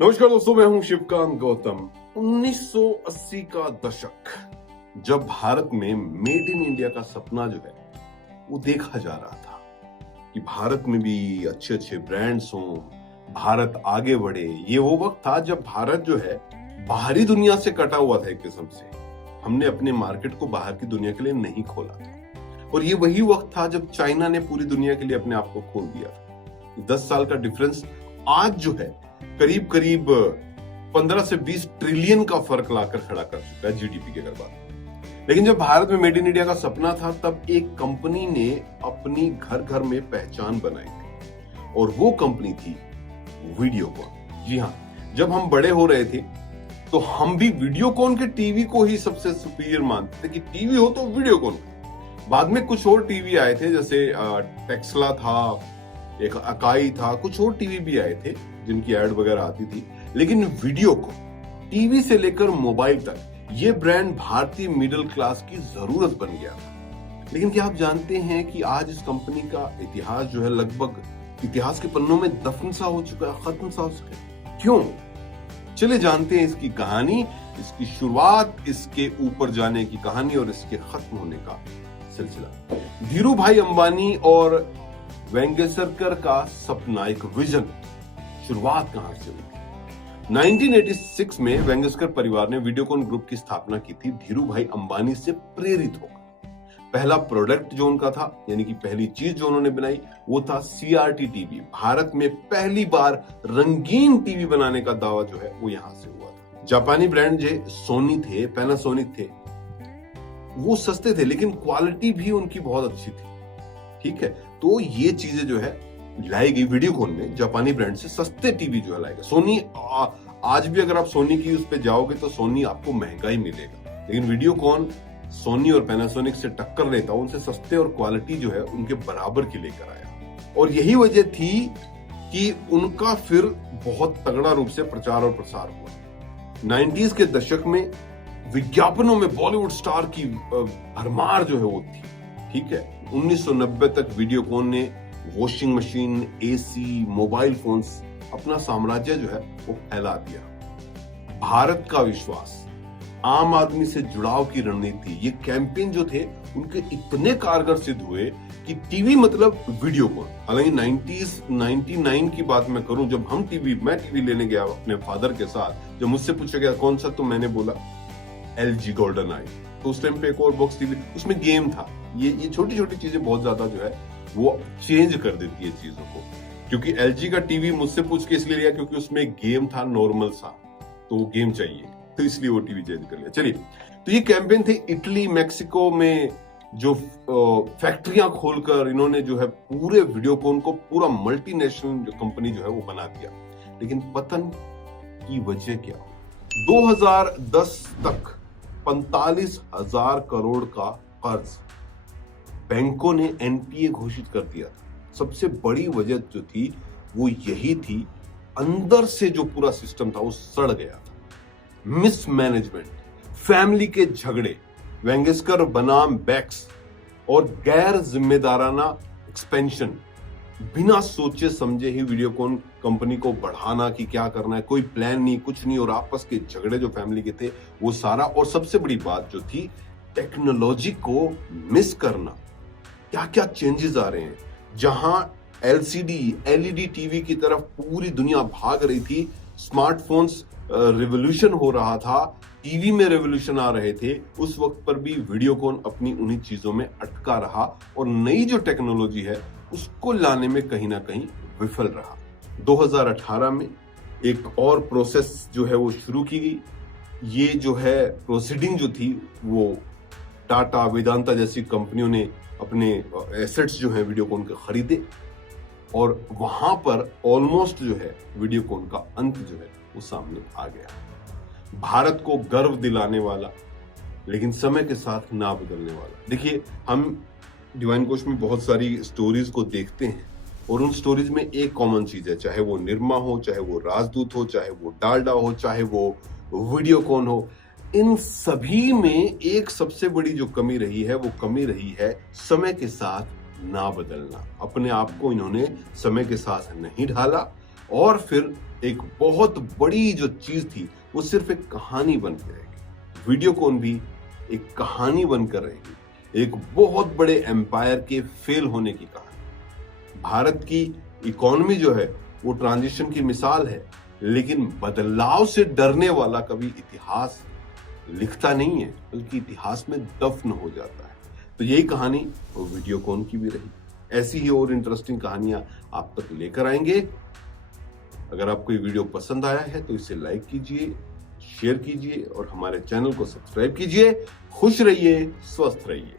नमस्कार दोस्तों, मैं हूं शिवकांत गौतम। 1980 का दशक, जब भारत में मेड इन इंडिया का सपना जो है वो देखा जा रहा था कि भारत में भी अच्छे अच्छे ब्रांड्स हों, भारत आगे बढ़े। ये वो वक्त था जब भारत जो है बाहरी दुनिया से कटा हुआ था। एक किस्म से हमने अपने मार्केट को बाहर की दुनिया के लिए नहीं खोला था, और ये वही वक्त था जब चाइना ने पूरी दुनिया के लिए अपने आप को खोल दिया था। 10 साल का डिफरेंस आज जो है करीब करीब 15 से 20 ट्रिलियन का फर्क लाकर खड़ा कर चुका है जीडीपी के अगर बात। लेकिन जब भारत में मेड इन इंडिया का सपना था, तब एक कंपनी ने अपनी घर घर में पहचान बनाई थी, और वो कंपनी थी वीडियोकॉन। जी हाँ, जब हम बड़े हो रहे थे तो हम भी वीडियोकॉन के टीवी को ही सबसे सुपीरियर मानते थे कि टीवी हो तो वीडियोकॉन। बाद में कुछ और टीवी आए थे, जैसे टेक्सला था, एक अकाई था, कुछ और टीवी भी आए थे जिनकी एड वगैरह आती थी। लेकिन वीडियोकॉन टीवी से लेकर मोबाइल तक ये ब्रांड भारतीय मिडिल क्लास की जरूरत बन गया था। लेकिन क्या आप जानते हैं कि आज इस कंपनी का इतिहास जो है लगभग इतिहास के पन्नों में दफन सा हो चुका है, खत्म सा हो चुका है। क्यों? चले जानते हैं इसकी कहानी, इसकी शुरुआत, इसके ऊपर जाने की कहानी और इसके खत्म होने का सिलसिला। धीरू भाई अंबानी और वेंगसरकर का सपना, एक विजन, शुरुआत कहां से हुई? 1986 में वेंगसरकर परिवार ने वीडियोकॉन ग्रुप की स्थापना की थी, धीरू भाई अंबानी से प्रेरित होकर। पहला प्रोडक्ट जो उनका था, यानी कि पहली चीज जो उन्होंने बनाई, वो था सीआरटी टीवी। भारत में पहली बार रंगीन टीवी बनाने का दावा जो है वो यहां से हुआ था। जापानी ब्रांड जो सोनी थे, पैनासोनिक थे, वो सस्ते थे लेकिन क्वालिटी भी उनकी बहुत अच्छी थी। ठीक है, तो ये चीजें जो है लाई गई वीडियोकॉन में, जापानी ब्रांड से सस्ते टीवी जो है लाएगा। सोनी आज भी अगर आप सोनी की उस पे जाओगे तो सोनी आपको महंगा ही मिलेगा, लेकिन वीडियोकॉन सोनी और पैनासोनिक से टक्कर लेता, उनसे सस्ते और क्वालिटी जो है उनके बराबर की लेकर आया। और यही वजह थी कि उनका फिर बहुत तगड़ा रूप से प्रचार और प्रसार हुआ। 90s के दशक में विज्ञापनों में बॉलीवुड स्टार की भरमार जो है वो थी। ठीक है, 1990 तक वीडियोकॉन ने washing machine, AC, mobile phones, अपना साम्राज्य जो है वो फैला दिया। भारत का विश्वास, आम आदमी से जुड़ाव की रणनीति, ये कैंपेन जो थे उनके इतने कारगर सिद्ध हुए कि टीवी मतलब वीडियोकॉन। हालांकि 99 की बात मैं करूं, जब मैं टीवी लेने गया अपने फादर के साथ, जब मुझसे पूछा गया कौन सा, तो मैंने बोला LG गोल्डन आई। तो उस टाइम पे एक और बॉक्स टीवी, उसमें गेम था। ये छोटी छोटी चीजें बहुत ज्यादा जो है वो चेंज कर देती है चीजों को। क्योंकि LG का टीवी मुझसे पूछ के इसलिए लिया क्योंकि उसमें गेम था नॉर्मल सा, तो वो गेम चाहिए, तो इसलिए वो टीवी चेंज कर लिया। चलिए, तो ये कैंपेन थे इटली, मेक्सिको में जो फैक्ट्रियां खोलकर इन्होंने जो है पूरे वीडियोकॉन को पूरा मल्टीनेशनल कंपनी जो है वो बना दिया। लेकिन पतन की वजह क्या? 2010 तक 45,000 करोड़ का कर्ज बैंकों ने एनपीए घोषित कर दिया था। सबसे बड़ी वजह जो थी वो यही थी, अंदर से जो पूरा सिस्टम था वो सड़ गया था। मिसमैनेजमेंट, फैमिली के झगड़े, वेंगसरकर बनाम बैक्स और गैर जिम्मेदाराना एक्सपेंशन। बिना सोचे समझे ही वीडियोकॉन कंपनी को बढ़ाना कि क्या करना है, कोई प्लान नहीं, कुछ नहीं, और आपस के झगड़े जो फैमिली के थे वो सारा। और सबसे बड़ी बात जो थी, टेक्नोलॉजी को मिस करना। क्या क्या चेंजेस आ रहे हैं, जहां LCD, LED टीवी की तरफ पूरी दुनिया भाग रही थी, स्मार्टफोन्स रिवॉल्यूशन हो रहा था, टीवी में रेवोल्यूशन आ रहे थे, उस वक्त पर भी वीडियोकॉन अपनी उन्हीं चीजों में अटका रहा और नई जो टेक्नोलॉजी है उसको लाने में कहीं ना कहीं विफल रहा। 2018 में एक और प्रोसेस जो है वो शुरू की गई। ये जो है प्रोसीडिंग जो थी वो टाटा, वेदांता जैसी कंपनियों ने अपने एसेट्स जो है वीडियोकॉन के खरीदे, और वहां पर ऑलमोस्ट जो है वीडियोकॉन का अंत जो है वो सामने आ गया। भारत को गर्व दिलाने वाला, लेकिन समय के साथ ना बदलने वाला। देखिए, हम डिवाइन कोश में बहुत सारी स्टोरीज को देखते हैं, और उन स्टोरीज में एक कॉमन चीज है, चाहे वो निरमा हो, चाहे वो राजदूत हो, चाहे वो डालडा हो, चाहे वो वीडियोकॉन हो, इन सभी में एक सबसे बड़ी जो कमी रही है वो कमी रही है समय के साथ ना बदलना। अपने आप को इन्होंने समय के साथ नहीं ढाला और फिर एक बहुत बड़ी जो चीज थी वो सिर्फ एक कहानी बन के रहेगी। वीडियोकॉन भी एक कहानी बनकर रहेगी, एक बहुत बड़े एम्पायर के फेल होने की कहानी। भारत की इकोनॉमी जो है वो ट्रांजिशन की मिसाल है, लेकिन बदलाव से डरने वाला कभी इतिहास लिखता नहीं है, बल्कि इतिहास में दफन हो जाता है। तो यही कहानी वो वीडियोकॉन की भी रही। ऐसी ही और इंटरेस्टिंग कहानियां आप तक लेकर आएंगे। अगर आपको ये वीडियो पसंद आया है तो इसे लाइक कीजिए, शेयर कीजिए और हमारे चैनल को सब्सक्राइब कीजिए। खुश रहिए, स्वस्थ रहिए।